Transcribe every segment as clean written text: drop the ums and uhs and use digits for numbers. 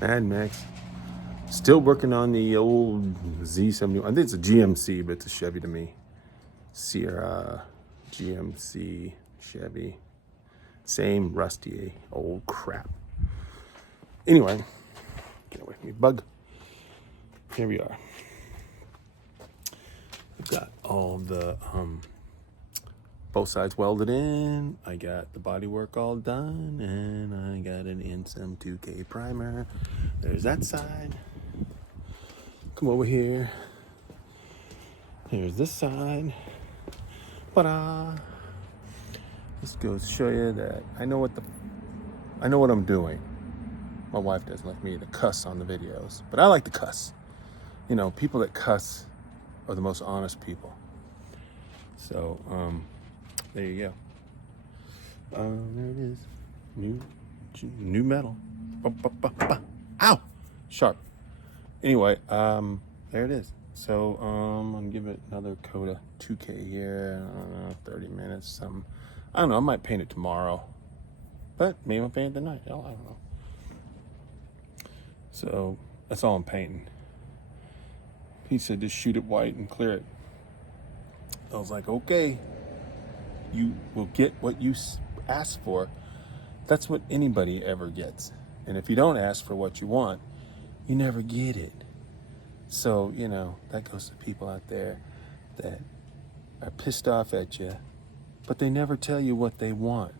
Mad Max. Still working on the old Z70. I think it's a GMC, but it's a Chevy to me. Sierra, GMC, Chevy. Same rusty old crap. Anyway, get away from me, bug. Here we are. I've got all the both sides welded in. I got the bodywork all done, and I got an in some 2K primer. There's that side. Come over here. Here's this side. Ta-da! This goes to show you that I know what I'm doing. My wife doesn't like me to cuss on the videos, but I like to cuss. You know, people that cuss are the most honest people. So, there you go. There it is. New metal. Ow! Sharp. Anyway, there it is. So, I'm gonna give it another coat of 2K here. I don't know, 30 minutes, something. I don't know, I might paint it tomorrow. But maybe I'll paint it tonight. Hell, I don't know. So, that's all I'm painting. He said just shoot it white and clear it. I was like, okay. You will get what you ask for. That's what anybody ever gets. And if you don't ask for what you want, you never get it. So, you know, that goes to people out there that are pissed off at you, but they never tell you what they want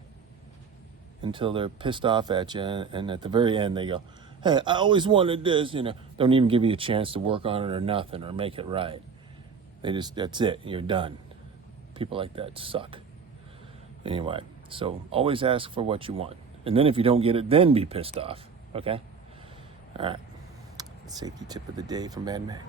until they're pissed off at you. And at the very end, they go, hey, I always wanted this, you know. Don't even give you a chance to work on it or nothing or make it right. They just, that's it, you're done. People like that suck. Anyway, so always ask for what you want. And then if you don't get it, then be pissed off, okay? All right. Safety tip of the day from Mad Max.